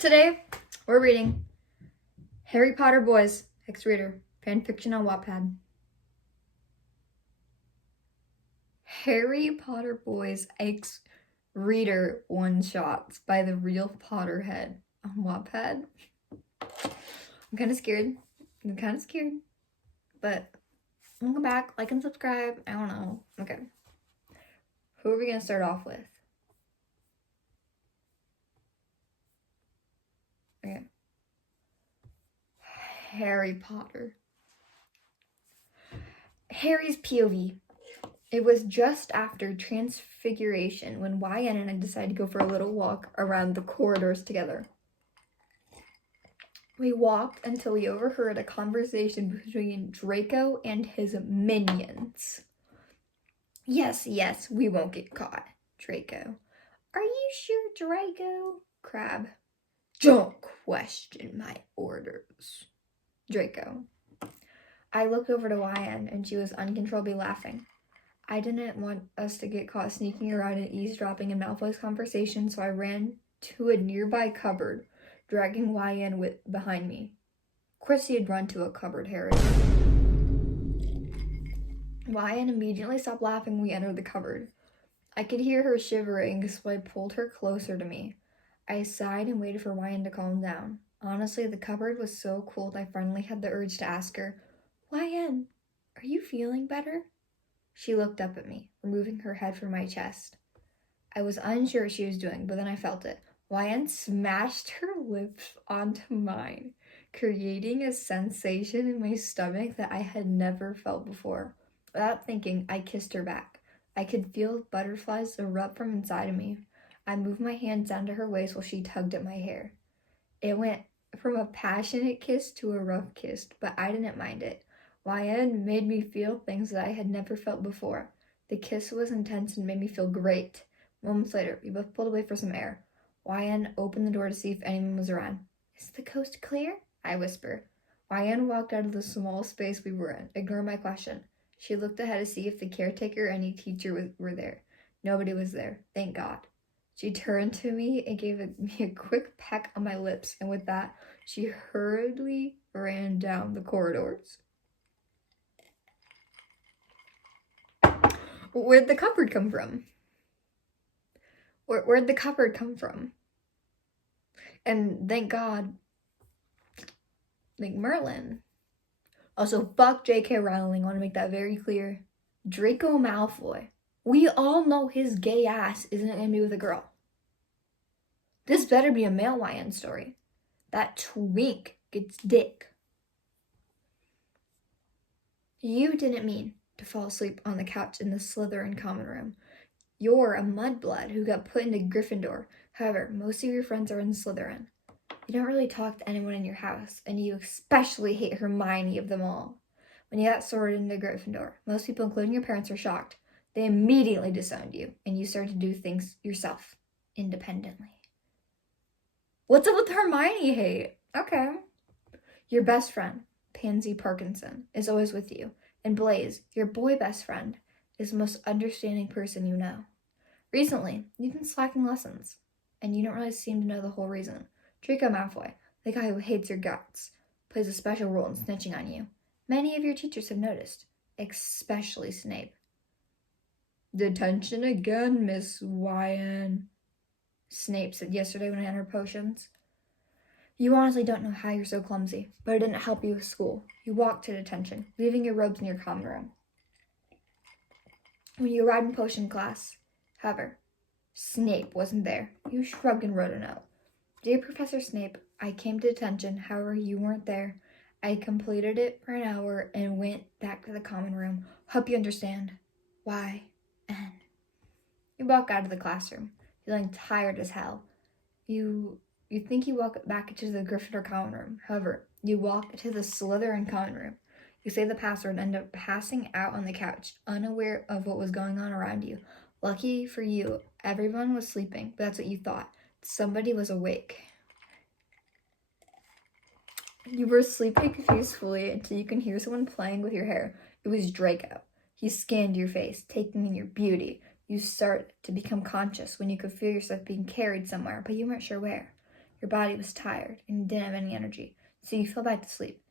Today, we're reading Harry Potter Boys, X-Reader, fanfiction on Wattpad. Harry Potter Boys X-Reader one-shots by the Real Potterhead on Wattpad. I'm kind of scared, but welcome back, like and subscribe. I don't know. Okay. Who are we gonna start off with? Okay. Harry Potter. Harry's POV. It was just after Transfiguration when YN and I decided to go for a little walk around the corridors together. We walked until we overheard a conversation between Draco and his minions. Yes, we won't get caught, Draco. Are you sure, Draco? Crab. Don't question my orders, Draco. I looked over to YN and she was uncontrollably laughing. I didn't want us to get caught sneaking around and eavesdropping in Malfoy's conversation, so I ran to a nearby cupboard, dragging YN behind me. Of course he had run to a cupboard, Harry. YN immediately stopped laughing when we entered the cupboard. I could hear her shivering, so I pulled her closer to me. I sighed and waited for YN to calm down. Honestly, the cupboard was so cold I finally had the urge to ask her, YN, are you feeling better? She looked up at me, removing her head from my chest. I was unsure what she was doing, but then I felt it. YN smashed her lips onto mine, creating a sensation in my stomach that I had never felt before. Without thinking, I kissed her back. I could feel butterflies erupt from inside of me. I moved my hands down to her waist while she tugged at my hair. It went from a passionate kiss to a rough kiss, but I didn't mind it. YN made me feel things that I had never felt before. The kiss was intense and made me feel great. Moments later, we both pulled away for some air. YN opened the door to see if anyone was around. Is the coast clear? I whispered. YN walked out of the small space we were in, ignoring my question. She looked ahead to see if the caretaker or any teacher were there. Nobody was there, thank God. She turned to me and gave me a quick peck on my lips, and with that, she hurriedly ran down the corridors. Where'd the cupboard come from? Where'd the cupboard come from? And thank God, like Merlin. Also, fuck J.K. Rowling, I want to make that very clear. Draco Malfoy. We all know his gay ass isn't going to be with a girl. This better be a male YN story. That twink gets dick. You didn't mean to fall asleep on the couch in the Slytherin common room. You're a mudblood who got put into Gryffindor. However, most of your friends are in Slytherin. You don't really talk to anyone in your house, and you especially hate Hermione of them all. When you got sorted into Gryffindor, most people, including your parents, are shocked. They immediately disowned you, and you started to do things yourself, independently. What's up with Hermione hate? Okay. Your best friend, Pansy Parkinson, is always with you. And Blaze, your boy best friend, is the most understanding person you know. Recently, you've been slacking lessons, and you don't really seem to know the whole reason. Draco Malfoy, the guy who hates your guts, plays a special role in snitching on you. Many of your teachers have noticed, especially Snape. Detention again, Miss YN, Snape said yesterday when I had her potions. You honestly don't know how you're so clumsy, but it didn't help you with school. You walked to detention, leaving your robes in your common room. When you arrived in potion class, however, Snape wasn't there. You shrugged and wrote a note. Dear Professor Snape, I came to detention, however, you weren't there. I completed it for an hour and went back to the common room. Hope you understand. YN. You walk out of the classroom, feeling tired as hell. You think you walk back into the Gryffindor common room. However, you walk to the Slytherin common room. You say the password and end up passing out on the couch, unaware of what was going on around you. Lucky for you, everyone was sleeping, but that's what you thought. Somebody was awake. You were sleeping peacefully until you can hear someone playing with your hair. It was Draco. He scanned your face, taking in your beauty. You start to become conscious when you could feel yourself being carried somewhere, but you weren't sure where. Your body was tired and you didn't have any energy, so you fell back to sleep.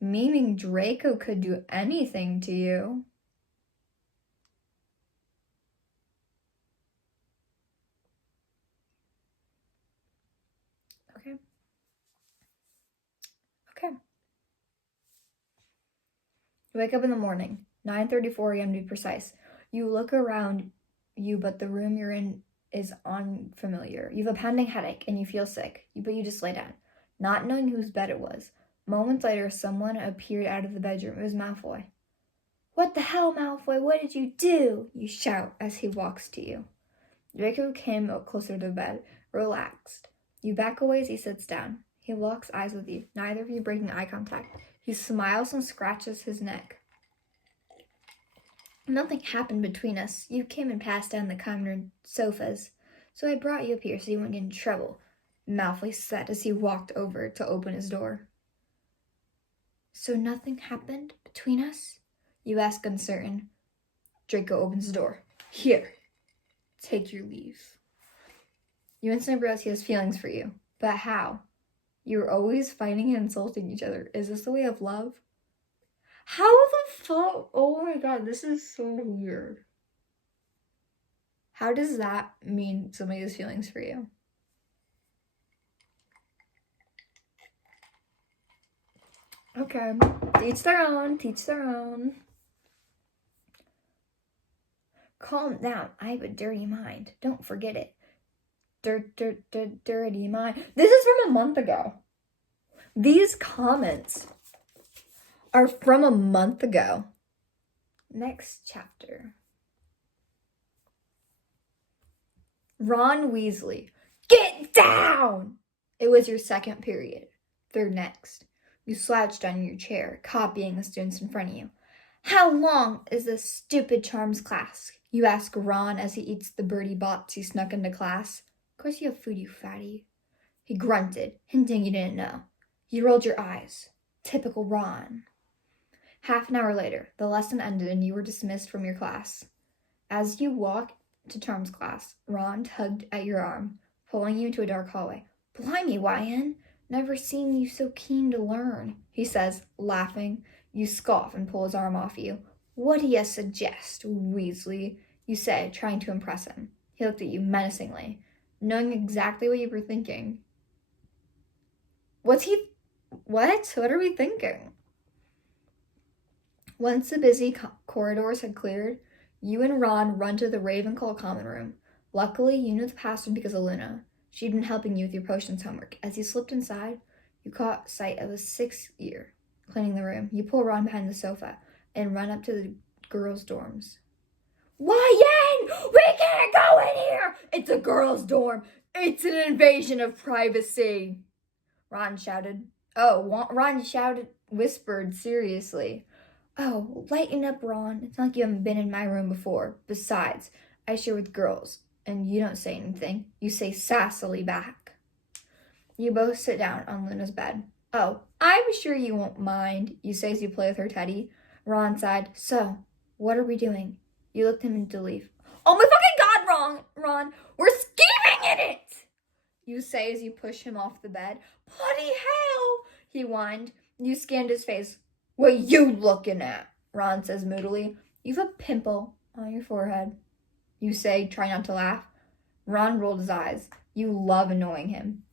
Meaning Draco could do anything to you. Okay. You wake up in the morning, 9:34 a.m. to be precise. You look around you, but the room you're in is unfamiliar. You have a pounding headache and you feel sick, but you just lay down, not knowing whose bed it was. Moments later, someone appeared out of the bedroom. It was Malfoy. "What the hell, Malfoy? What did you do?" you shout as he walks to you. Draco came closer to the bed, relaxed. You back away as he sits down. He locks eyes with you, neither of you breaking eye contact. He smiles and scratches his neck. "Nothing happened between us. You came and passed down the common room sofas, so I brought you up here so you wouldn't get in trouble," Malfoy said as he walked over to open his door. "So nothing happened between us?" you ask, uncertain. Draco opens the door. "Here, take your leave." You instantly realize he has feelings for you. But how? You're always fighting and insulting each other. Is this the way of love? How the fuck? Oh my god, this is so weird. How does that mean somebody has feelings for you? Okay, teach their own, teach their own. Calm down, I have a dirty mind. Don't forget it. Dirty mind. This is from a month ago. These comments are from a month ago. Next chapter. Ron Weasley. Get down! It was your second period. Third next. You slouched on your chair, copying the students in front of you. "How long is this stupid charms class?" you ask Ron as he eats the birdie bots he snuck into class. "Of course you have food, you fatty." He grunted, hinting you didn't know. You rolled your eyes. Typical Ron. Half an hour later, the lesson ended and you were dismissed from your class. As you walked to charms class, Ron tugged at your arm, pulling you into a dark hallway. "Blimey, YN, never seen you so keen to learn," he says, laughing. You scoff and pull his arm off you. "What do you suggest, Weasley?" you say, trying to impress him. He looked at you menacingly, knowing exactly what you were thinking. What are we thinking? Once the busy corridors had cleared, you and Ron run to the Ravenclaw common room. Luckily, you knew the password because of Luna. She'd been helping you with your potions homework. As you slipped inside, you caught sight of a sixth year cleaning the room. You pull Ron behind the sofa and run up to the girls' dorms. "YN! We can't go in here! It's a girls' dorm! It's an invasion of privacy!" Ron shouted. Whispered seriously. "Oh, lighten up, Ron. It's not like you haven't been in my room before. Besides, I share with girls, and you don't say anything. You say sassily back." You both sit down on Luna's bed. "Oh, I'm sure you won't mind," you say as you play with her teddy. Ron sighed. "So, what are we doing?" You looked him in disbelief. "Oh my fucking god, Ron! We're scheming in it!" you say as you push him off the bed. "Bloody hell!" he whined. You scanned his face. "What you looking at?" Ron says moodily. "You've a pimple on your forehead," you say, trying not to laugh. Ron rolled his eyes. You love annoying him.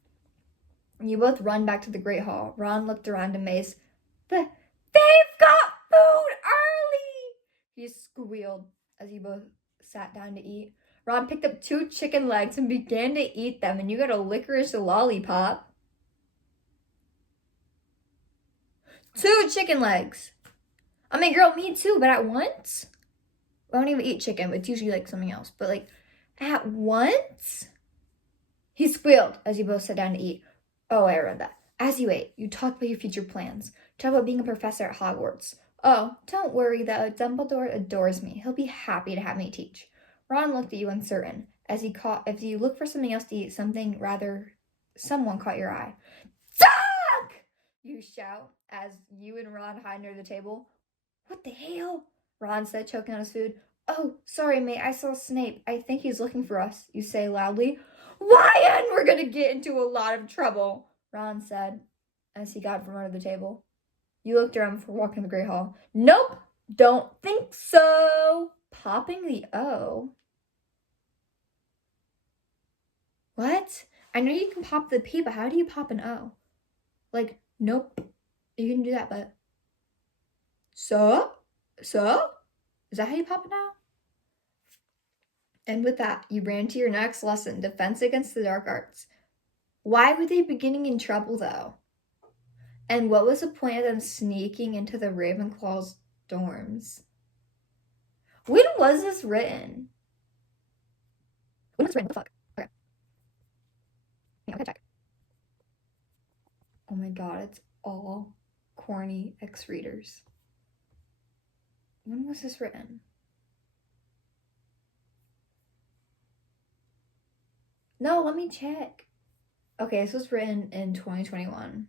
You both run back to the Great Hall. Ron looked around amazed. They've got food early!" he squealed as you both sat down to eat. Ron picked up 2 chicken legs and began to eat them, and you got a licorice lollipop. 2 chicken legs. I mean, girl, me too, but at once? I don't even eat chicken, but it's usually like something else. But like, at once? He squealed as you both sat down to eat. Oh, I read that. As you ate, you talked about your future plans. Talk about being a professor at Hogwarts. "Oh, don't worry though, Dumbledore adores me. He'll be happy to have me teach." Ron looked at you uncertain. As you looked for something else to eat, someone caught your eye. "Dog!" you shout as you and Ron hide near the table. "What the hell?" Ron said, choking on his food. "Oh, sorry, mate, I saw Snape. I think he's looking for us," you say loudly. Ryan, we're gonna get into a lot of trouble, Ron said as he got from under the table. You looked around before walking the Great Hall. Nope, don't think so. Popping the O. What? I know you can pop the P, but how do you pop an O? Like, nope. You can do that, but... So? Is that how you pop it now? And with that, you ran to your next lesson, Defense Against the Dark Arts. Why were they be getting in trouble, though? And what was the point of them sneaking into the Ravenclaw's dorms? When was this written? When was it written? What the fuck? Okay. Yeah, I'm gonna check. Oh my god, it's all corny ex-readers. When was this written? No, let me check. Okay, this was written in 2021.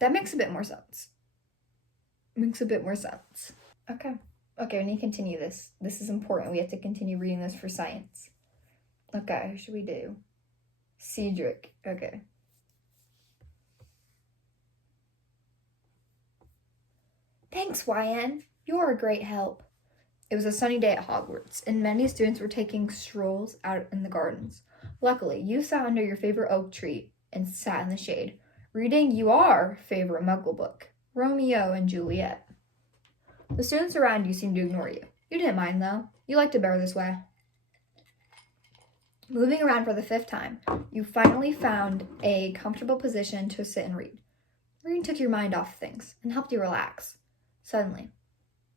That makes a bit more sense. Okay, we need to continue this. This is important. We have to continue reading this for science. Okay, who should we do? Cedric. Okay. Thanks, YN. You're a great help. It was a sunny day at Hogwarts, and many students were taking strolls out in the gardens. Luckily, you sat under your favorite oak tree and sat in the shade, reading your favorite Muggle book, Romeo and Juliet. The students around you seemed to ignore you. You didn't mind, though. You liked it better this way. Moving around for the 5th time, you finally found a comfortable position to sit and read. Reading took your mind off things and helped you relax. Suddenly,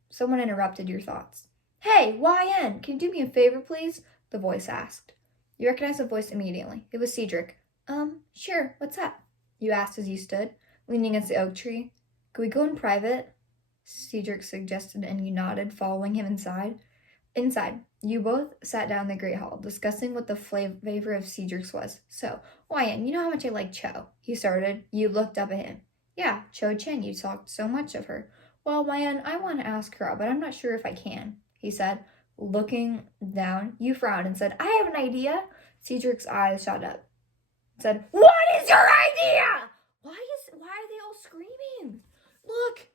someone interrupted your thoughts. Hey, YN, can you do me a favor, please? The voice asked. You recognized the voice immediately. It was Cedric. Sure, what's up? You asked as you stood, leaning against the oak tree. Could we go in private? Cedric suggested, and you nodded, following him inside. Inside, you both sat down in the Great Hall, discussing what the flavor of Cedric's was. So, YN, you know how much I like Cho? He started. You looked up at him. Yeah, Cho Chen, you talked so much of her. Well, YN, I want to ask her out, but I'm not sure if I can, he said. Looking down, you frowned and said, I have an idea. Cedric's eyes shot up. Said, what is your idea? Why are they all screaming? Look,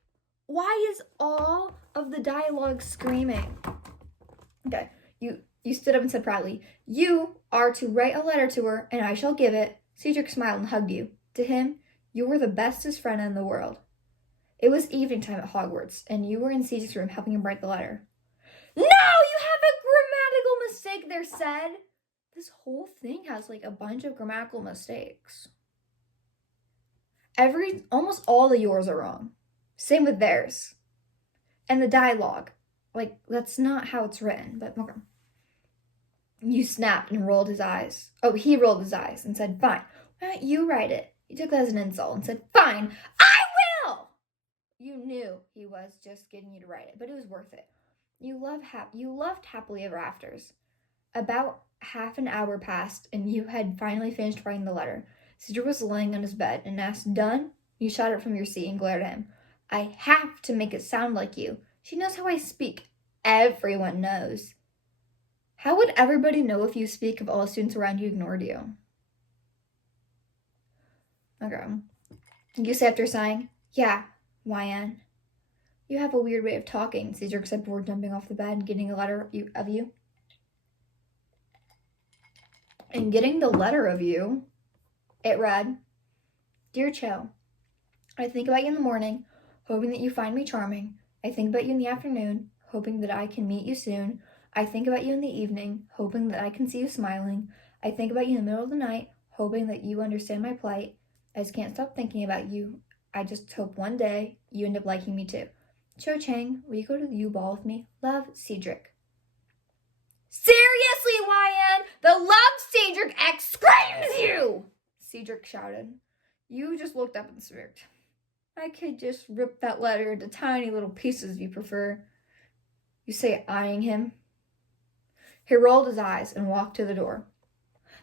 why is all of the dialogue screaming? Okay, you stood up and said proudly, you are to write a letter to her, and I shall give it. Cedric smiled and hugged you. To him, you were the bestest friend in the world. It was evening time at Hogwarts, and you were in Cedric's room helping him write the letter. No, you have a grammatical mistake there, said. This whole thing has like a bunch of grammatical mistakes. Almost all of yours are wrong. Same with theirs. And the dialogue. Like, that's not how it's written, but okay. You snapped and rolled his eyes. Oh, he rolled his eyes and said, fine. Why don't you write it? You took that as an insult and said, fine, I will! You knew he was just getting you to write it, but it was worth it. You loved Happily Ever Afters. About half an hour passed, and you had finally finished writing the letter. Cedric was laying on his bed and asked, done? You shot up from your seat and glared at him. I have to make it sound like you. She knows how I speak. Everyone knows. How would everybody know if you speak if all the students around you ignored you? Okay. You say after sighing, yeah, YN. You have a weird way of talking, Cedric said before jumping off the bed and getting a letter of you. And getting the letter of you, it read, Dear Cho, I think about you in the morning, hoping that you find me charming. I think about you in the afternoon, hoping that I can meet you soon. I think about you in the evening, hoping that I can see you smiling. I think about you in the middle of the night, hoping that you understand my plight. I just can't stop thinking about you. I just hope one day you end up liking me too. Cho Chang, will you go to the U-Ball with me? Love, Cedric. Seriously, YN! The love Cedric X screams you! Cedric shouted. You just looked up and smirked. I could just rip that letter into tiny little pieces if you prefer. You say, eyeing him. He rolled his eyes and walked to the door.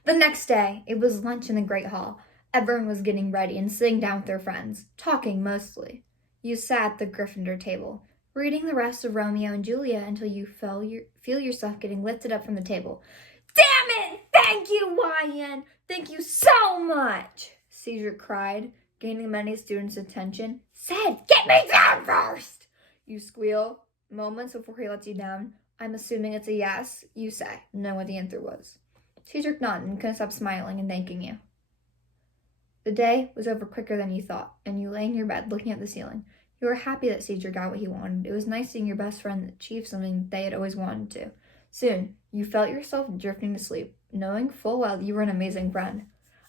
The next day, it was lunch in the Great Hall. Everyone was getting ready and sitting down with their friends, talking mostly. You sat at the Gryffindor table. reading the rest of Romeo and Juliet until you feel yourself getting lifted up from the table. Damn it! Thank you, YN! Thank you so much! Cedric cried, gaining many students' attention. Sid, get me down first! You squeal. Moments before he lets you down. I'm assuming it's a yes, you say, knowing what the answer was. Cedric nodded and couldn't stop smiling and thanking you. The day was over quicker than you thought, and you lay in your bed looking at the ceiling. You were happy that Cedric got what he wanted. It was nice seeing your best friend achieve something they had always wanted to. Soon, you felt yourself drifting to sleep, knowing full well you were an amazing friend.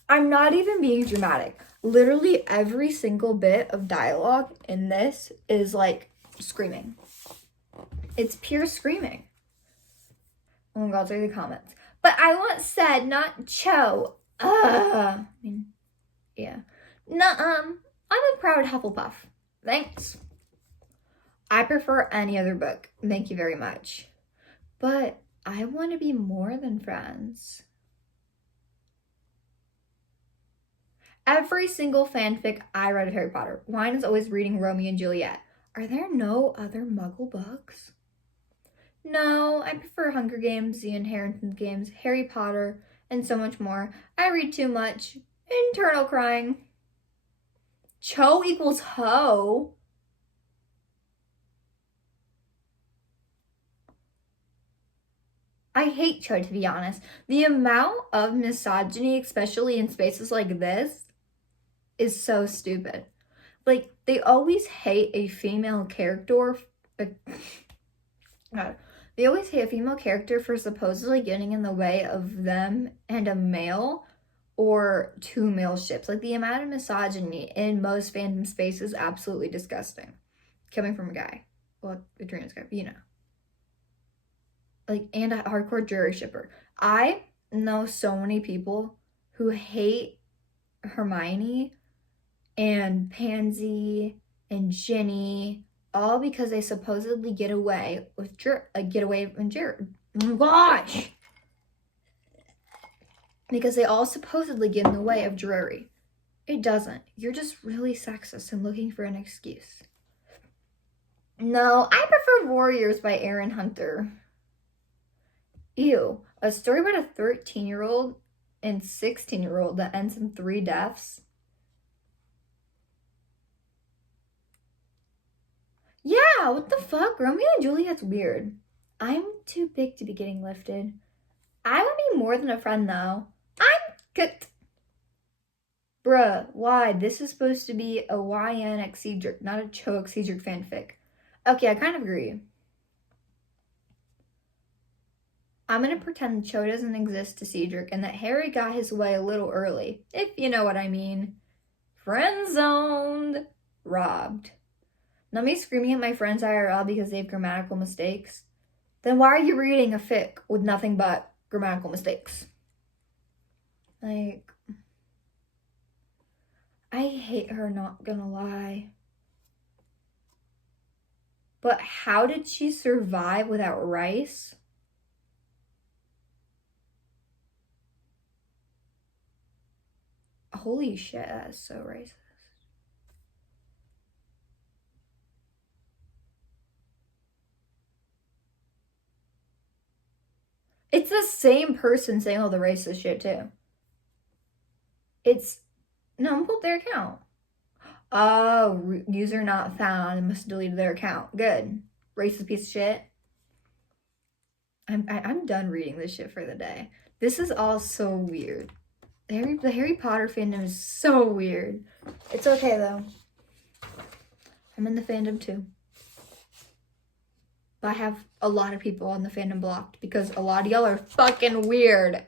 I'm not even being dramatic. Literally every single bit of dialogue in this is like screaming. It's pure screaming. Oh my god, I'll read the comments. But I want said, not Cho. I mean, yeah. I'm a proud Hufflepuff. Thanks. I prefer any other book. Thank you very much. But I want to be more than friends. Every single fanfic I read of Harry Potter, Wine is always reading Romeo and Juliet. Are there no other Muggle books? No, I prefer Hunger Games, The Inheritance Games, Harry Potter, and so much more. I read too much. Internal crying. Cho equals ho. I hate Cho, to be honest. The amount of misogyny, especially in spaces like this, is so stupid. Like, they always hate a female character. They always hate a female character for supposedly getting in the way of them and a male or two male ships. Like, the amount of misogyny in most fandom space is absolutely disgusting. Coming from a guy. Well, Adriana's guy, but you know. Like, and a hardcore jury shipper. I know so many people who hate Hermione and Pansy and Ginny, all because they supposedly get away with Jared. Oh my gosh! Because they all supposedly get in the way of Drury. It doesn't. You're just really sexist and looking for an excuse. No, I prefer Warriors by Aaron Hunter. Ew. A story about a 13-year-old and 16-year-old that ends in 3 deaths. Yeah, what the fuck? Romeo and Juliet's weird. I'm too big to be getting lifted. I would be more than a friend, though. I'm good. Bruh, why? This is supposed to be a YN X Cedric, not a Cho X Cedric fanfic. Okay, I kind of agree. I'm gonna pretend Cho doesn't exist to Cedric and that Harry got his way a little early, if you know what I mean. Friend-zoned. Robbed. Not me screaming at my friends IRL because they have grammatical mistakes. Then why are you reading a fic with nothing but grammatical mistakes? Like, I hate her, not gonna lie. But how did she survive without rice? Holy shit, that's so racist. It's the same person saying all the racist shit, too. No, pulled their account. Oh, user not found and must have deleted their account. Good. Racist piece of shit. I'm done reading this shit for the day. This is all so weird. The Harry Potter fandom is so weird. It's okay, though. I'm in the fandom, too. But I have a lot of people on the fandom blocked because a lot of y'all are fucking weird.